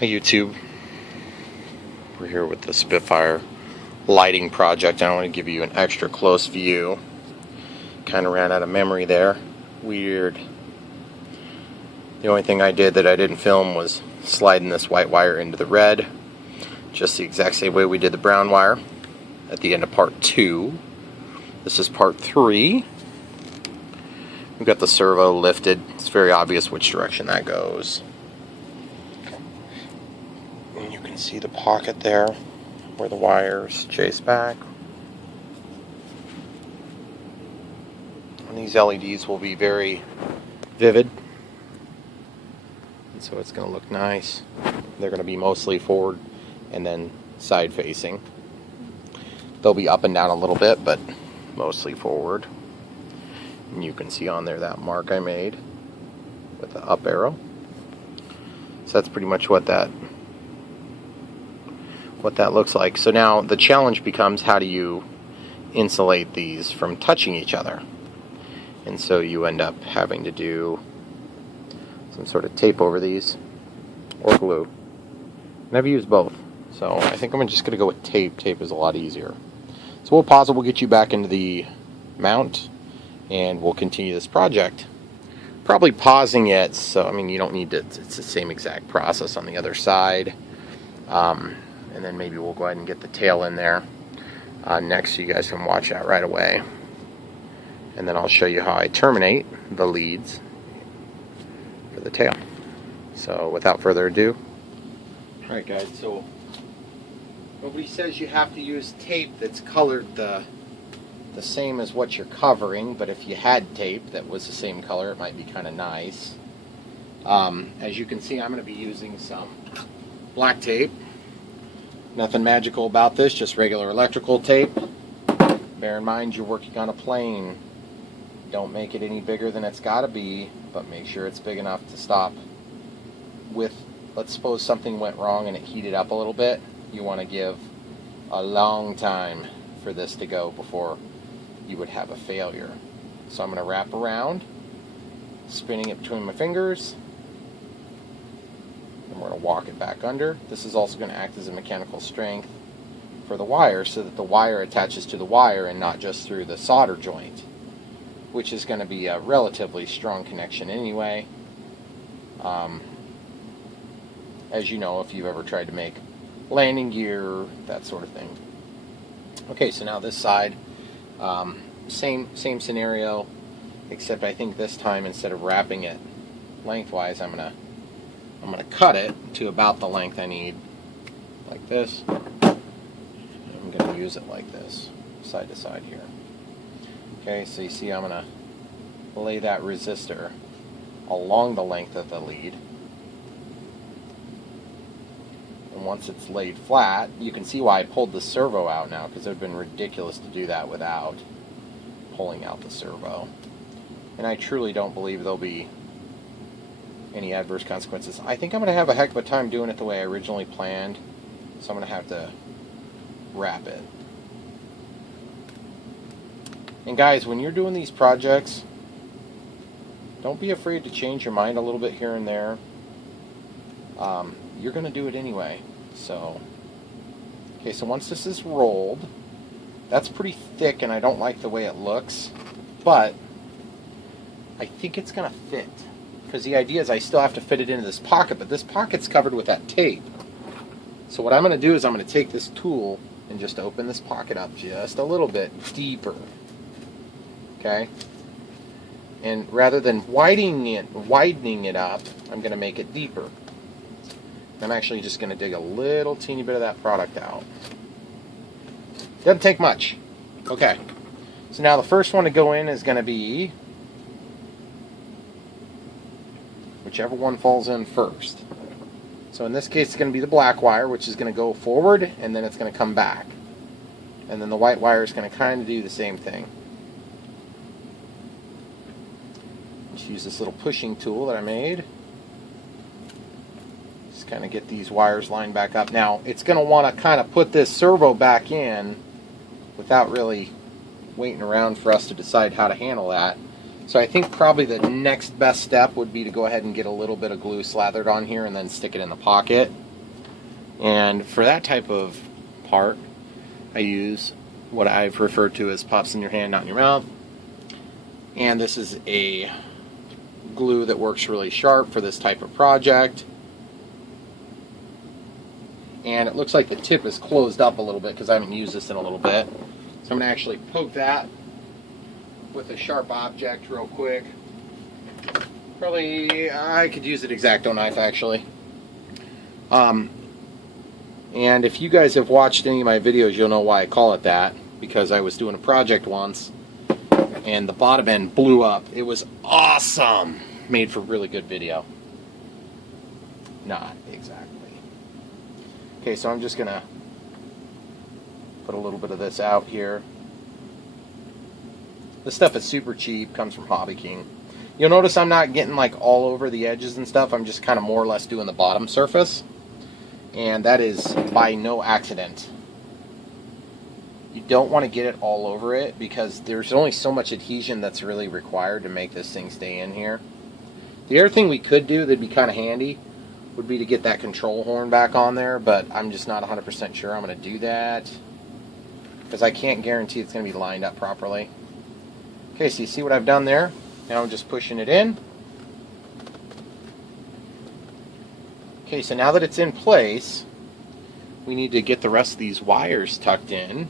Hi YouTube, we're here with the Spitfire lighting project. I want to give you an extra close view. Kind of ran out of memory there. Weird. The only thing I did that I didn't film was sliding this white wire into the red. Just the exact same way we did the brown wire at the end of part 2. This is part 3. We've got the servo lifted. It's very obvious which direction that goes. And you can see the pocket there where the wires chase back. And these LEDs will be very vivid. And so it's going to look nice. They're going to be mostly forward and then side facing. They'll be up and down a little bit, but mostly forward. And you can see on there that mark I made with the up arrow. So that's pretty much what that looks like. So now the challenge becomes, how do you insulate these from touching each other? And so you end up having to do some sort of tape over these, or glue. And I've used both, so I think I'm just going to go with tape. Tape is a lot easier. So we'll pause it, we'll get you back into the mount, and we'll continue this project. Probably pausing it, so I mean you don't need to, it's the same exact process on the other side. And then maybe we'll go ahead and get the tail in there next, so you guys can watch that right away. And then I'll show you how I terminate the leads for the tail. So without further ado. Alright guys, so nobody says you have to use tape that's colored the same as what you're covering, but if you had tape that was the same color, it might be kind of nice. As you can see, I'm going to be using some black tape. Nothing magical about this, just regular electrical tape. Bear in mind you're working on a plane. Don't make it any bigger than it's got to be, but make sure it's big enough to stop with. Let's suppose something went wrong and it heated up a little bit. You want to give a long time for this to go before you would have a failure. So I'm going to wrap around, spinning it between my fingers. And we're going to walk it back under. This is also going to act as a mechanical strength for the wire, so that the wire attaches to the wire and not just through the solder joint, which is going to be a relatively strong connection anyway. As you know, if you've ever tried to make landing gear, that sort of thing. Okay, so now this side, same scenario, except I think this time instead of wrapping it lengthwise, I'm gonna cut it to about the length I need, like this. I'm gonna use it like this, side to side here. Okay, so you see I'm gonna lay that resistor along the length of the lead. And once it's laid flat, you can see why I pulled the servo out now, because it would have been ridiculous to do that without pulling out the servo. And I truly don't believe there'll be any adverse consequences. I think I'm going to have a heck of a time doing it the way I originally planned, so I'm going to have to wrap it. And guys, when you're doing these projects, don't be afraid to change your mind a little bit here and there. You're going to do it anyway. So, okay, so once this is rolled, that's pretty thick and I don't like the way it looks, but I think it's going to fit. Because the idea is I still have to fit it into this pocket, but this pocket's covered with that tape. So what I'm going to do is I'm going to take this tool and just open this pocket up just a little bit deeper. Okay? And rather than widening it up, I'm going to make it deeper. I'm actually just going to dig a little teeny bit of that product out. Doesn't take much. Okay. So now the first one to go in is going to be whichever one falls in first. So in this case it's going to be the black wire, which is going to go forward and then it's going to come back. And then the white wire is going to kind of do the same thing. Just use this little pushing tool that I made. Just kind of get these wires lined back up. Now it's going to want to kind of put this servo back in without really waiting around for us to decide how to handle that. So I think probably the next best step would be to go ahead and get a little bit of glue slathered on here and then stick it in the pocket. And for that type of part, I use what I've referred to as pops in your hand, not in your mouth. And this is a glue that works really sharp for this type of project. And it looks like the tip is closed up a little bit because I haven't used this in a little bit. So I'm going to actually poke that with a sharp object real quick. Probably, I could use an X-Acto knife actually. And if you guys have watched any of my videos, you'll know why I call it that. Because I was doing a project once and the bottom end blew up. It was awesome. Made for really good video. Not exactly. Okay, so I'm just going to put a little bit of this out here. This stuff is super cheap, comes from Hobby King. You'll notice I'm not getting like all over the edges and stuff. I'm just kind of more or less doing the bottom surface. And that is by no accident. You don't want to get it all over it because there's only so much adhesion that's really required to make this thing stay in here. The other thing we could do that'd be kind of handy would be to get that control horn back on there, but I'm just not 100% sure I'm going to do that because I can't guarantee it's going to be lined up properly. Okay, so you see what I've done there? Now I'm just pushing it in. Okay, so now that it's in place, we need to get the rest of these wires tucked in.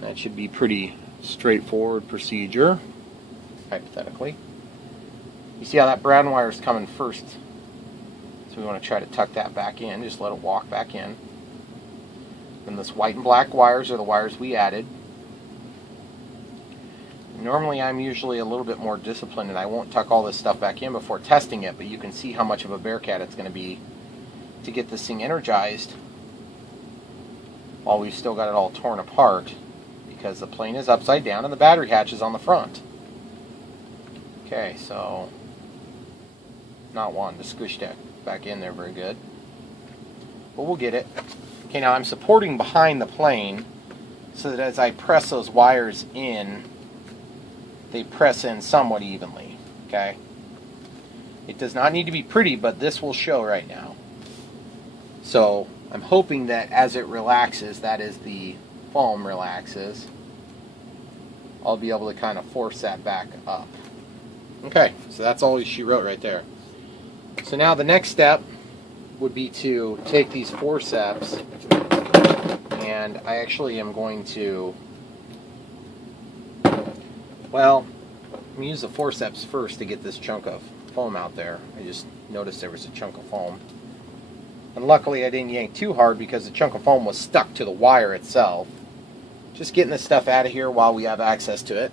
That should be pretty straightforward procedure, hypothetically. You see how that brown wire is coming first. So we want to try to tuck that back in, just let it walk back in. And this white and black wires are the wires we added. Normally I'm usually a little bit more disciplined and I won't tuck all this stuff back in before testing it, but you can see how much of a bearcat it's going to be to get this thing energized while we've still got it all torn apart because the plane is upside down and the battery hatch is on the front. Okay, so not wanting to squish that back in there very good, but we'll get it. Okay, now I'm supporting behind the plane so that as I press those wires in, they press in somewhat evenly. Okay, it does not need to be pretty, but this will show right now. So I'm hoping that as it relaxes, that is the foam relaxes, I'll be able to kind of force that back up. Okay, so that's all she wrote right there. So now the next step would be to take these forceps, and I actually am going to, well, I'm going to use the forceps first to get this chunk of foam out there. I just noticed there was a chunk of foam. And luckily I didn't yank too hard because the chunk of foam was stuck to the wire itself. Just getting this stuff out of here while we have access to it.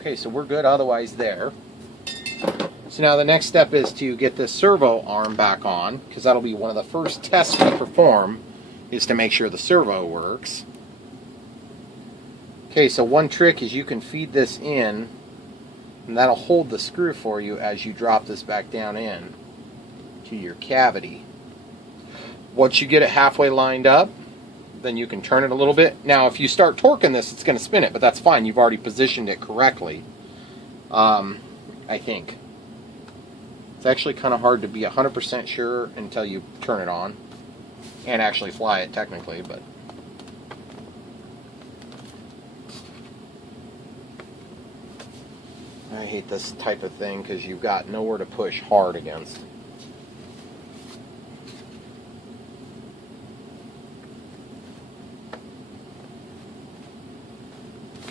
Okay, so we're good otherwise there. So now the next step is to get this servo arm back on, because that'll be one of the first tests we perform, is to make sure the servo works. Okay, so one trick is you can feed this in, and that'll hold the screw for you as you drop this back down in to your cavity. Once you get it halfway lined up, then you can turn it a little bit. Now if you start torquing this, it's going to spin it, but that's fine. You've already positioned it correctly, I think. It's actually kind of hard to be 100% sure until you turn it on and actually fly it technically, but I hate this type of thing because you've got nowhere to push hard against.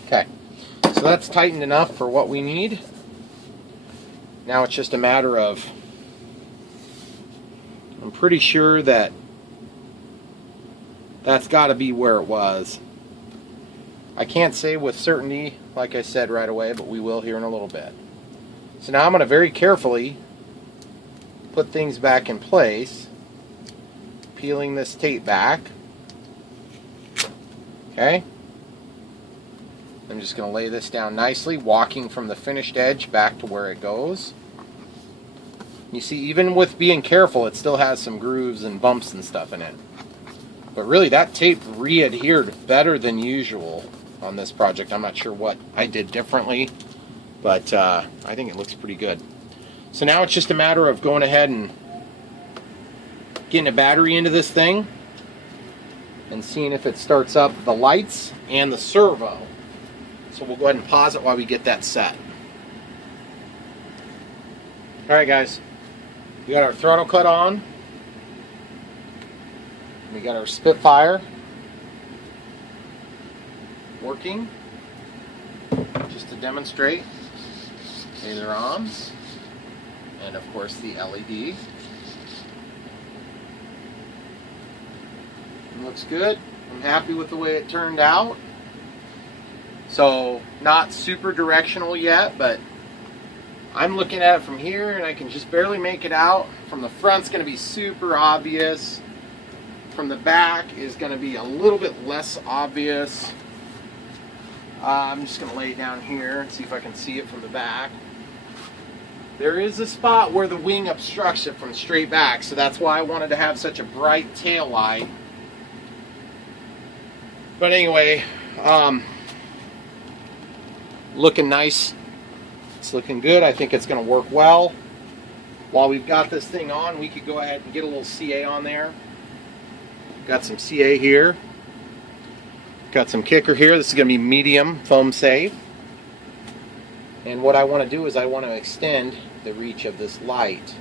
Okay, so that's tightened enough for what we need. Now it's just a matter of, I'm pretty sure that that's got to be where it was. I can't say with certainty, like I said right away, but we will here in a little bit. So now I'm going to very carefully put things back in place, peeling this tape back. Okay. I'm just going to lay this down nicely, walking from the finished edge back to where it goes. You see, even with being careful, it still has some grooves and bumps and stuff in it. But really, that tape re-adhered better than usual on this project. I'm not sure what I did differently, but I think it looks pretty good. So now it's just a matter of going ahead and getting a battery into this thing and seeing if it starts up the lights and the servo. So we'll go ahead and pause it while we get that set. Alright guys, we got our throttle cut on. We got our Spitfire working. Just to demonstrate, they're on. And of course the LED. It looks good. I'm happy with the way it turned out. So, not super directional yet, but I'm looking at it from here and I can just barely make it out. From the front's going to be super obvious. From the back is going to be a little bit less obvious. I'm just going to lay it down here and see if I can see it from the back. There is a spot where the wing obstructs it from straight back, so that's why I wanted to have such a bright tail light. But anyway, looking nice. It's looking good. I think it's going to work well. While we've got this thing on, we could go ahead and get a little CA on there. Got some CA here. Got some kicker here. This is going to be medium foam safe. And what I want to do is I want to extend the reach of this light.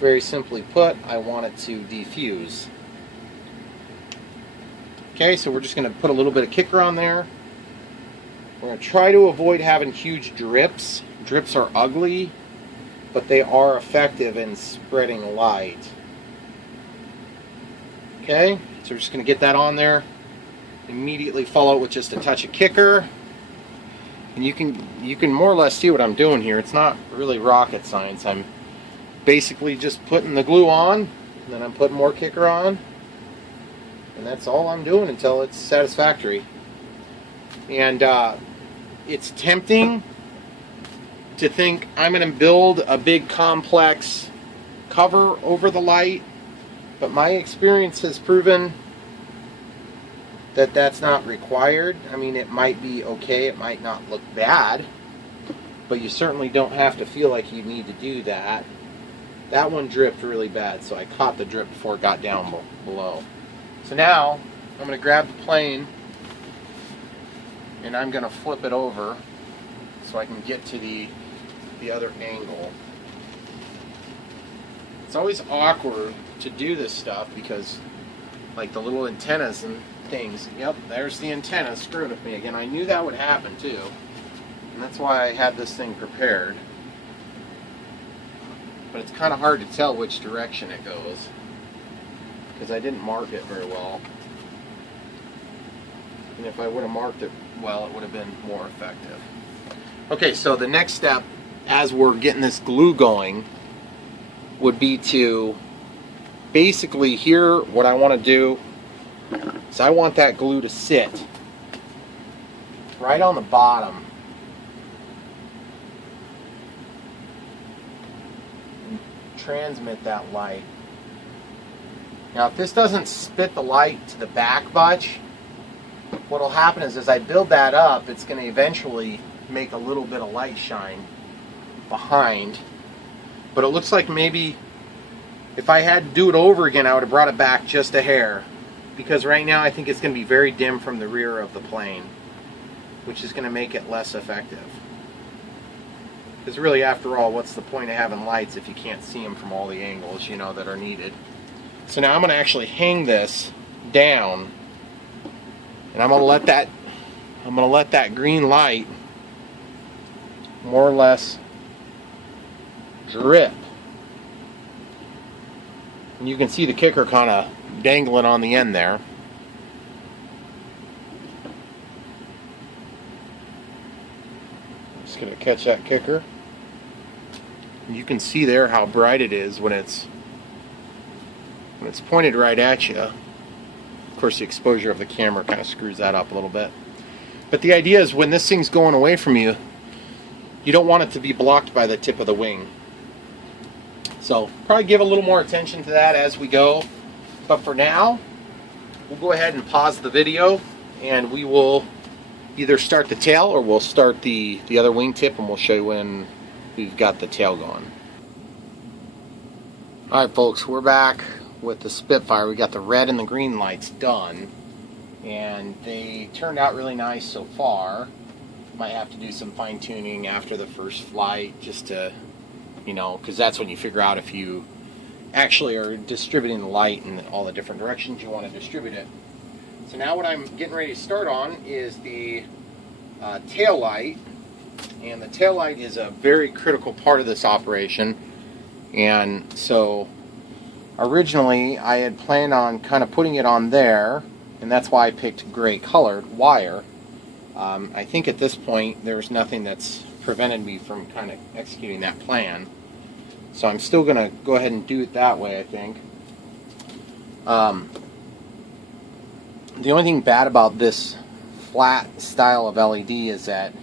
Very simply put, I want it to diffuse. Okay, so we're just going to put a little bit of kicker on there. We're going to try to avoid having huge drips. Drips are ugly, but they are effective in spreading light. Okay, so we're just going to get that on there. Immediately follow it with just a touch of kicker. And you can more or less see what I'm doing here. It's not really rocket science. I'm basically just putting the glue on, and then I'm putting more kicker on. And that's all I'm doing until it's satisfactory. And it's tempting to think I'm going to build a big complex cover over the light, but my experience has proven that that's not required. I mean, it might be okay, it might not look bad, but you certainly don't have to feel like you need to do that. That one dripped really bad, so I caught the drip before it got down below. So now, I'm going to grab the plane and I'm going to flip it over so I can get to the other angle. It's always awkward to do this stuff because, like, the little antennas and things. Yep, there's the antenna screwing with me again. I knew that would happen too, and that's why I had this thing prepared. But it's kind of hard to tell which direction it goes because I didn't mark it very well. And if I would have marked it well, it would have been more effective. Okay, so the next step, as we're getting this glue going, would be to basically here, what I want to do is I want that glue to sit right on the bottom and transmit that light. Now, if this doesn't spit the light to the back much, what will happen is as I build that up, it's going to eventually make a little bit of light shine behind. But it looks like maybe if I had to do it over again, I would have brought it back just a hair. Because right now I think it's going to be very dim from the rear of the plane, which is going to make it less effective. Because really, after all, what's the point of having lights if you can't see them from all the angles, you know, that are needed? So now I'm going to actually hang this down, and I'm going to let that green light more or less drip. And you can see the kicker kind of dangling on the end there. Just going to catch that kicker. And you can see there how bright it is when it's pointed right at you. Of course, the exposure of the camera kind of screws that up a little bit. But the idea is when this thing's going away from you, you don't want it to be blocked by the tip of the wing. So probably give a little more attention to that as we go. But for now, we'll go ahead and pause the video and we will either start the tail or we'll start the other wing tip, and we'll show you when we've got the tail going. Alright folks, we're back with the Spitfire. We got the red and the green lights done, and they turned out really nice so far. Might have to do some fine tuning after the first flight, just to, you know, because that's when you figure out if you actually are distributing the light in all the different directions you want to distribute it. So now what I'm getting ready to start on is the tail light, and the tail light is a very critical part of this operation. And so originally I had planned on kind of putting it on there, and that's why I picked gray colored wire. I think at this point there's nothing that's prevented me from kind of executing that plan. So I'm still going to go ahead and do it that way, I think. The only thing bad about this flat style of LED is that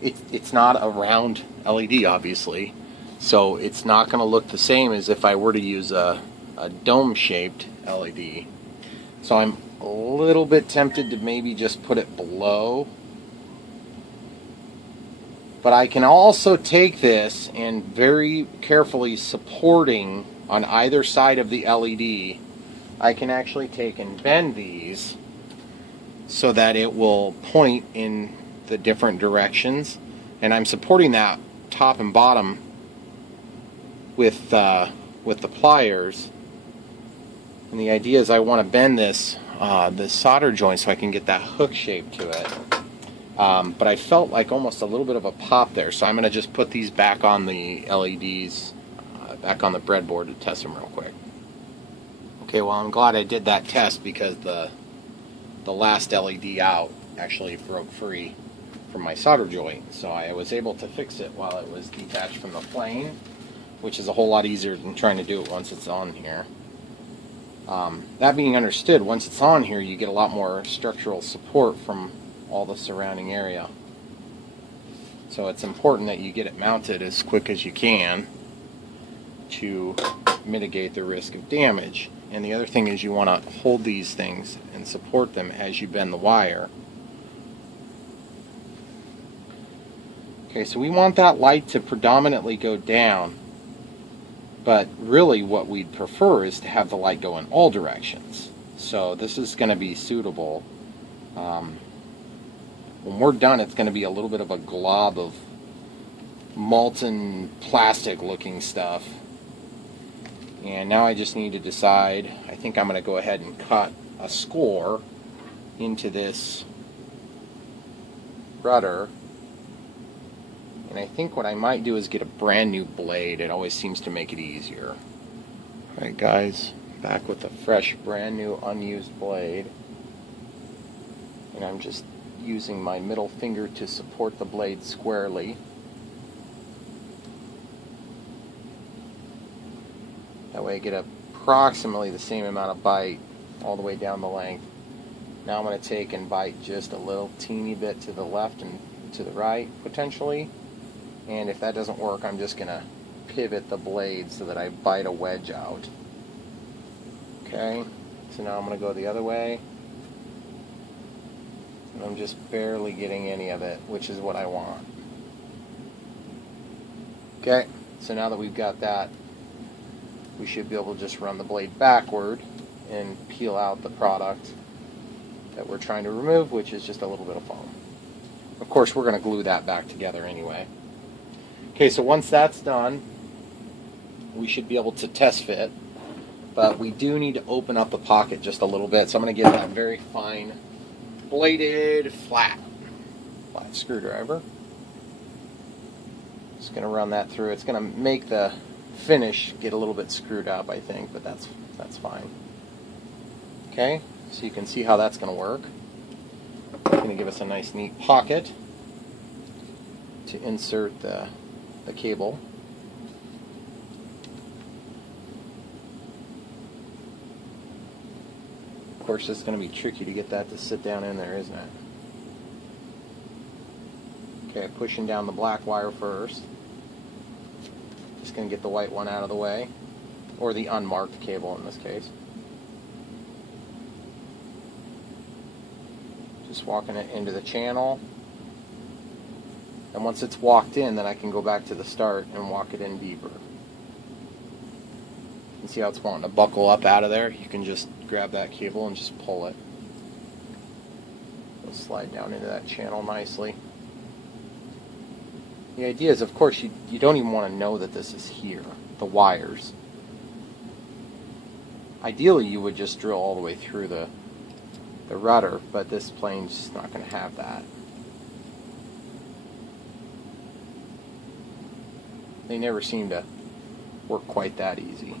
it's not a round LED, obviously, so it's not going to look the same as if I were to use a dome-shaped LED. So I'm a little bit tempted to maybe just put it below. But I can also take this and very carefully supporting on either side of the LED, I can actually take and bend these so that it will point in the different directions, and I'm supporting that top and bottom with the pliers. And the idea is I want to bend this solder joint so I can get that hook shape to it. But I felt like almost a little bit of a pop there, so I'm going to just put these back on the LEDs, back on the breadboard to test them real quick. Okay, well, I'm glad I did that test because the last LED out actually broke free from my solder joint, so I was able to fix it while it was detached from the plane, which is a whole lot easier than trying to do it once it's on here. That being understood, once it's on here, you get a lot more structural support from all the surrounding area. So it's important that you get it mounted as quick as you can to mitigate the risk of damage. And the other thing is you want to hold these things and support them as you bend the wire. Okay, so we want that light to predominantly go down, but really what we'd prefer is to have the light go in all directions. So this is going to be suitable. When we're done, it's going to be a little bit of a glob of molten plastic looking stuff. And now I just need to decide, I think I'm going to go ahead and cut a score into this rudder. And I think what I might do is get a brand new blade. It always seems to make it easier. Alright guys, back with a fresh, brand new, unused blade. And I'm just using my middle finger to support the blade squarely. That way I get approximately the same amount of bite all the way down the length. Now I'm going to take and bite just a little teeny bit to the left and to the right, potentially. And if that doesn't work, I'm just going to pivot the blade so that I bite a wedge out. Okay, so now I'm going to go the other way. And I'm just barely getting any of it, which is what I want. Okay, so now that we've got that, we should be able to just run the blade backward and peel out the product that we're trying to remove, which is just a little bit of foam. Of course, we're going to glue that back together anyway. Okay, so once that's done, we should be able to test fit, but we do need to open up the pocket just a little bit, so I'm going to get that very fine bladed flat screwdriver. Just going to run that through. It's going to make the finish get a little bit screwed up, I think, but that's fine. Okay, so you can see how that's going to work. It's going to give us a nice neat pocket to insert the cable. Of course, it's going to be tricky to get that to sit down in there, isn't it? Okay, pushing down the black wire first. Just going to get the white one out of the way, or the unmarked cable in this case. Just walking it into the channel. And once it's walked in, then I can go back to the start and walk it in deeper. You see how it's wanting to buckle up out of there? You can just grab that cable and just pull it. It'll slide down into that channel nicely. The idea is, of course, you don't even want to know that this is here, the wires. Ideally, you would just drill all the way through the rudder, but this plane's just not going to have that. They never seem to work quite that easy.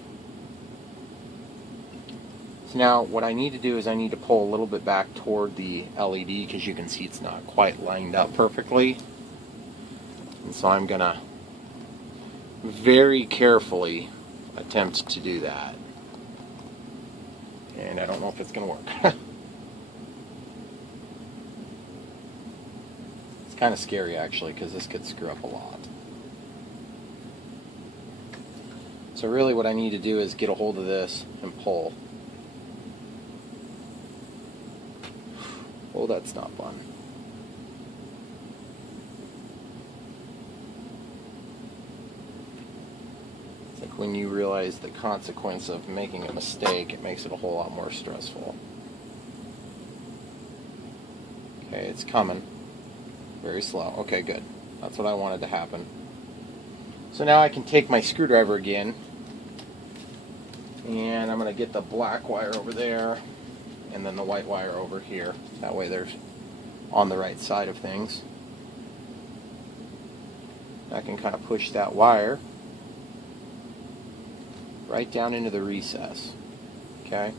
So now what I need to do is I need to pull a little bit back toward the LED because you can see it's not quite lined up perfectly. And so I'm going to very carefully attempt to do that. And I don't know if it's going to work. It's kind of scary actually because this could screw up a lot. So really what I need to do is get a hold of this and pull. Oh, that's not fun. It's like when you realize the consequence of making a mistake, it makes it a whole lot more stressful. Okay, it's coming. Very slow. Okay, good. That's what I wanted to happen. So now I can take my screwdriver again, and I'm going to get the black wire over there, and then the white wire over here. That way they're on the right side of things. I can kind of push that wire right down into the recess. Okay?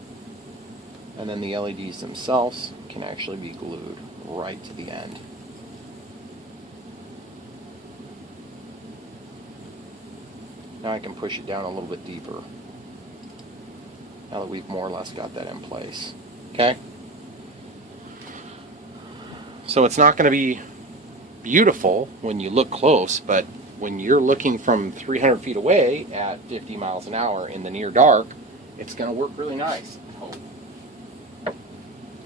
And then the LEDs themselves can actually be glued right to the end. Now I can push it down a little bit deeper. Now that we've more or less got that in place. Okay? So it's not going to be beautiful when you look close, but when you're looking from 300 feet away at 50 miles an hour in the near dark, it's going to work really nice.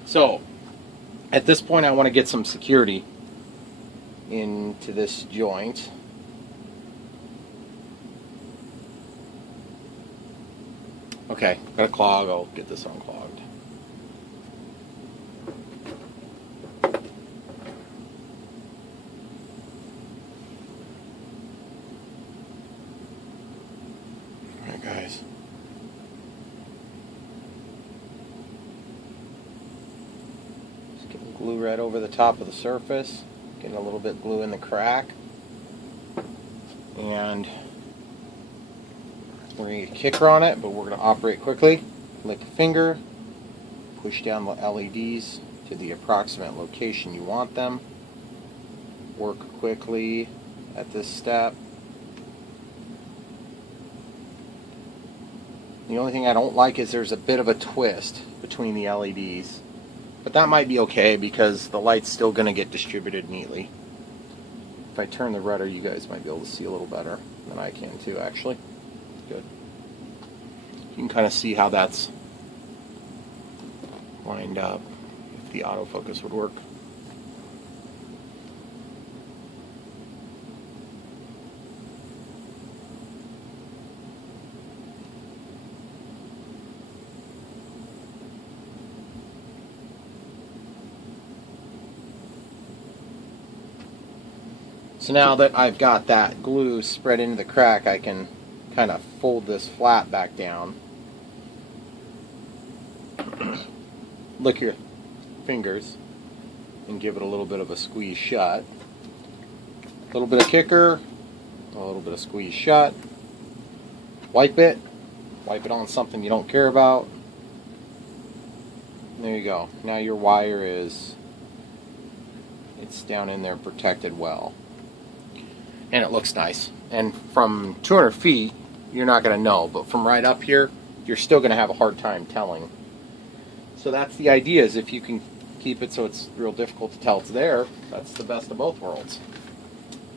So, at this point I want to get some security into this joint. Okay, got a clog. I'll get this unclogged. Alright, guys. Just getting glue right over the top of the surface. Getting a little bit glue in the crack. And we're going to get a kicker on it, but we're going to operate quickly. Lick a finger, push down the LEDs to the approximate location you want them. Work quickly at this step. The only thing I don't like is there's a bit of a twist between the LEDs. But that might be okay because the light's still going to get distributed neatly. If I turn the rudder, you guys might be able to see a little better than I can too, actually. Good. You can kind of see how that's lined up, if the autofocus would work. So now that I've got that glue spread into the crack, I can kind of fold this flat back down. Lick your fingers and give it a little bit of a squeeze shut. A little bit of kicker, a little bit of squeeze shut. Wipe it on something you don't care about. There you go. Now your wire it's down in there protected well. And it looks nice. And from 200 feet, you're not going to know, but from right up here, you're still going to have a hard time telling. So that's the idea, is if you can keep it so it's real difficult to tell it's there, that's the best of both worlds.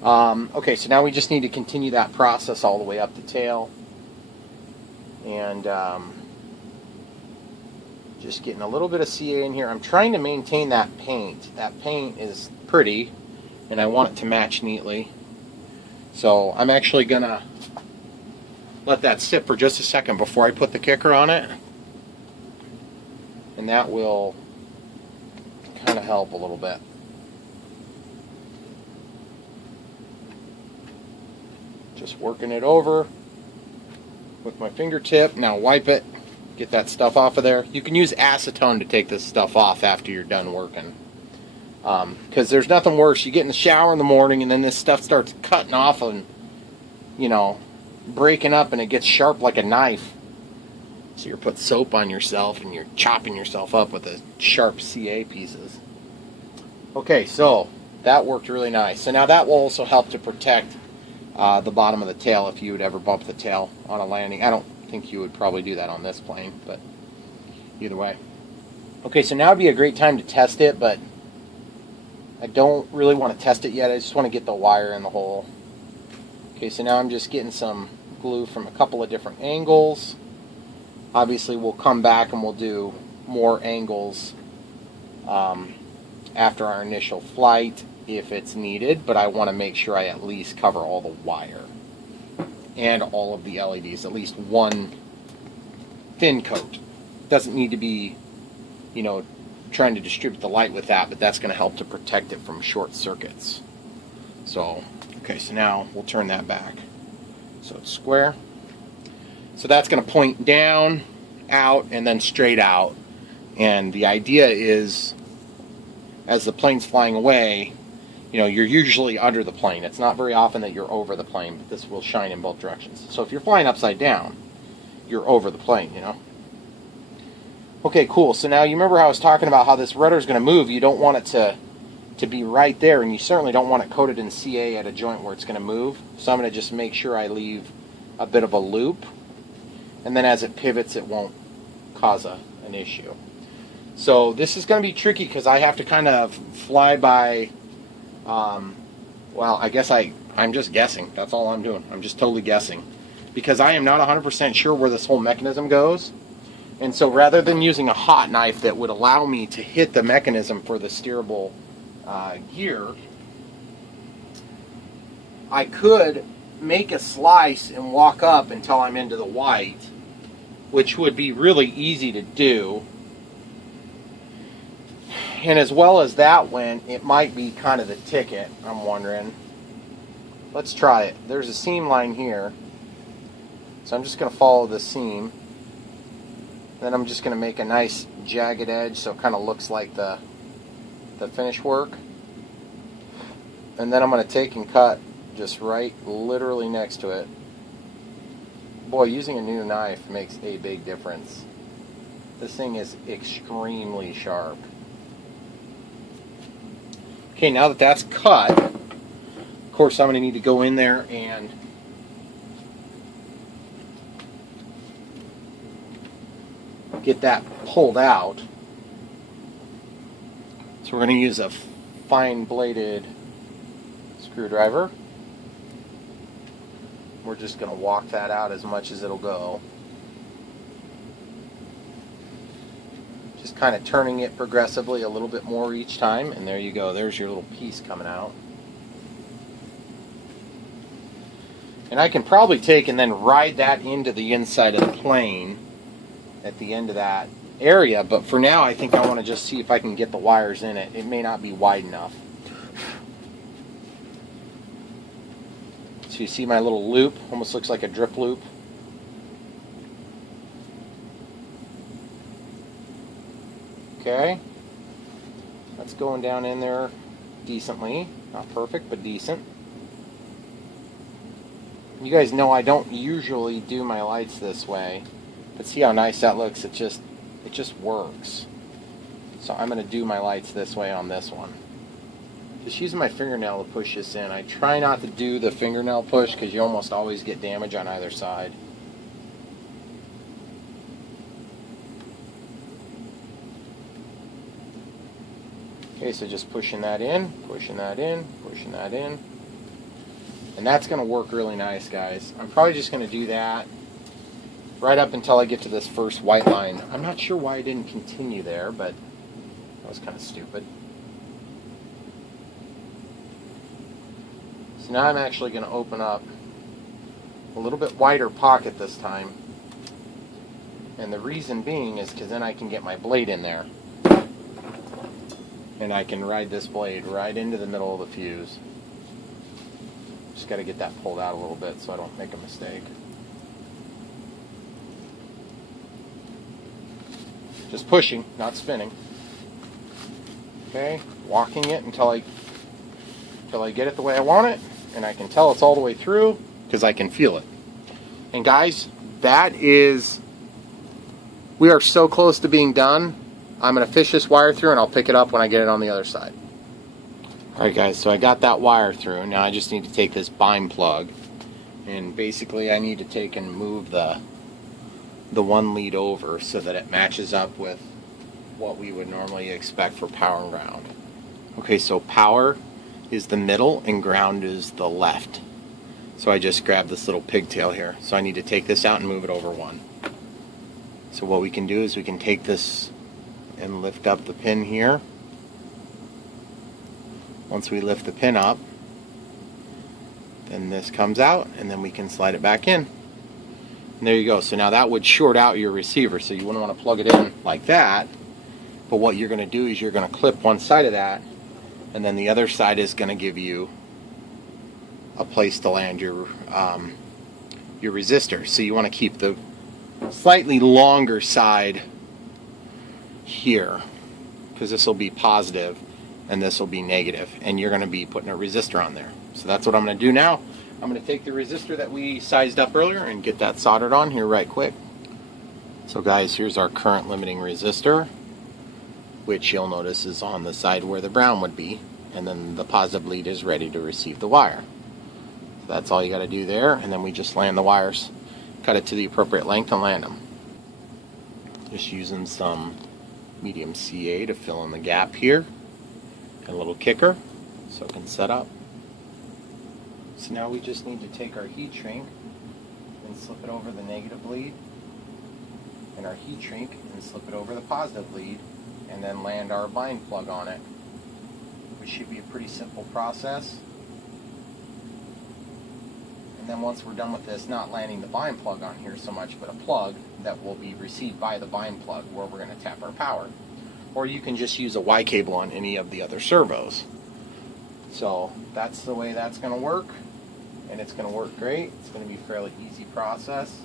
Okay, so now we just need to continue that process all the way up the tail. And just getting a little bit of CA in here. I'm trying to maintain that paint. That paint is pretty, and I want it to match neatly. So I'm actually going to let that sit for just a second before I put the kicker on it. And that will kind of help a little bit. Just working it over with my fingertip. Now wipe it, get that stuff off of there. You can use acetone to take this stuff off after you're done working. Because there's nothing worse. You get in the shower in the morning and then this stuff starts cutting off and, you know, breaking up, and it gets sharp like a knife. So you're putting soap on yourself and you're chopping yourself up with the sharp CA pieces. Okay, so that worked really nice. So now that will also help to protect the bottom of the tail if you would ever bump the tail on a landing. I don't think you would probably do that on this plane, but either way. Okay, so now would be a great time to test it, but I don't really want to test it yet. I just want to get the wire in the hole. Okay, so now I'm just getting some glue from a couple of different angles. Obviously, we'll come back and we'll do more angles after our initial flight if it's needed, but I want to make sure I at least cover all the wire and all of the LEDs, at least one thin coat. Doesn't need to be, you know, trying to distribute the light with that, but that's going to help to protect it from short circuits. So, okay, so now we'll turn that back. So it's square. So that's going to point down, out, and then straight out. And the idea is, as the plane's flying away, you know, you're usually under the plane. It's not very often that you're over the plane, but this will shine in both directions. So if you're flying upside down, you're over the plane, you know. Okay, cool. So now you remember how I was talking about how this rudder is going to move. You don't want it to be right there, and you certainly don't want it coated in CA at a joint where it's going to move. So I'm going to just make sure I leave a bit of a loop, and then as it pivots it won't cause an issue. So this is going to be tricky because I have to kind of fly by, well, I guess I'm just guessing. That's all I'm doing. I'm just totally guessing because I am not 100% sure where this whole mechanism goes. And so rather than using a hot knife that would allow me to hit the mechanism for the steerable gear, I could make a slice and walk up until I'm into the white, which would be really easy to do. And as well as that went, it might be kind of the ticket, I'm wondering. Let's try it. There's a seam line here, so I'm just going to follow the seam. Then I'm just going to make a nice jagged edge so it kind of looks like the finish work. And then I'm going to take and cut just right literally next to it. Boy, using a new knife makes a big difference. This thing is extremely sharp. Okay, now that that's cut, of course I'm going to need to go in there and get that pulled out. So we're going to use a fine bladed screwdriver. We're just going to walk that out as much as it'll go. Just kind of turning it progressively a little bit more each time, and there you go. There's your little piece coming out. And I can probably take and then ride that into the inside of the plane at the end of that area, but for now I think I want to just see if I can get the wires in it. It may not be wide enough. So you see my little loop, almost looks like a drip loop. Okay, that's going down in there decently. Not perfect, but decent. You guys know I don't usually do my lights this way, but see how nice that looks? It just works. So I'm going to do my lights this way on this one. Just using my fingernail to push this in. I try not to do the fingernail push because you almost always get damage on either side. Okay, so just pushing that in, pushing that in, pushing that in. And that's going to work really nice, guys. I'm probably just going to do that right up until I get to this first white line. I'm not sure why I didn't continue there, but that was kind of stupid. So now I'm actually going to open up a little bit wider pocket this time. And the reason being is because then I can get my blade in there. And I can ride this blade right into the middle of the fuse. Just got to get that pulled out a little bit so I don't make a mistake. Just pushing, not spinning. Okay, walking it until I get it the way I want it, and I can tell it's all the way through because I can feel it. And guys, we are so close to being done. I'm going to fish this wire through and I'll pick it up when I get it on the other side. Alright guys, so I got that wire through. Now I just need to take this bind plug, and basically I need to take and move the one lead over so that it matches up with what we would normally expect for power and ground. Okay, so power is the middle and ground is the left. So I just grabbed this little pigtail here. So I need to take this out and move it over one. So what we can do is we can take this and lift up the pin here. Once we lift the pin up, then this comes out and then we can slide it back in. And there you go. So now that would short out your receiver, so you wouldn't want to plug it in like that. But what you're going to do is you're going to clip one side of that, and then the other side is going to give you a place to land your resistor. So you want to keep the slightly longer side here, because this will be positive and this will be negative, and you're going to be putting a resistor on there. So that's what I'm going to do now. I'm going to take the resistor that we sized up earlier and get that soldered on here right quick. So guys, here's our current limiting resistor, which you'll notice is on the side where the brown would be, and then the positive lead is ready to receive the wire. So that's all you got to do there, and then we just land the wires, cut it to the appropriate length and land them. Just using some medium CA to fill in the gap here, and a little kicker so it can set up. So now we just need to take our heat shrink and slip it over the negative lead, and our heat shrink and slip it over the positive lead, and then land our bind plug on it, which should be a pretty simple process. And then once we're done with this, not landing the bind plug on here so much, but a plug that will be received by the bind plug where we're going to tap our power. Or you can just use a Y cable on any of the other servos. So that's the way that's going to work, and it's going to work great. It's going to be a fairly easy process.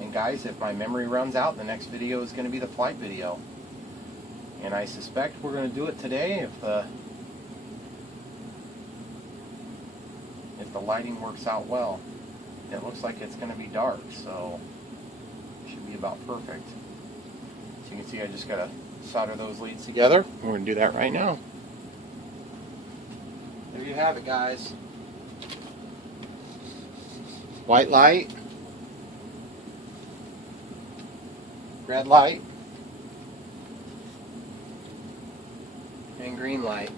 And guys, if my memory runs out, the next video is going to be the flight video. And I suspect we're going to do it today if the lighting works out well. It looks like it's going to be dark, so it should be about perfect. So you can see I just got to solder those leads together. We're going to do that right now. There you have it, guys. White light, red light, and green light.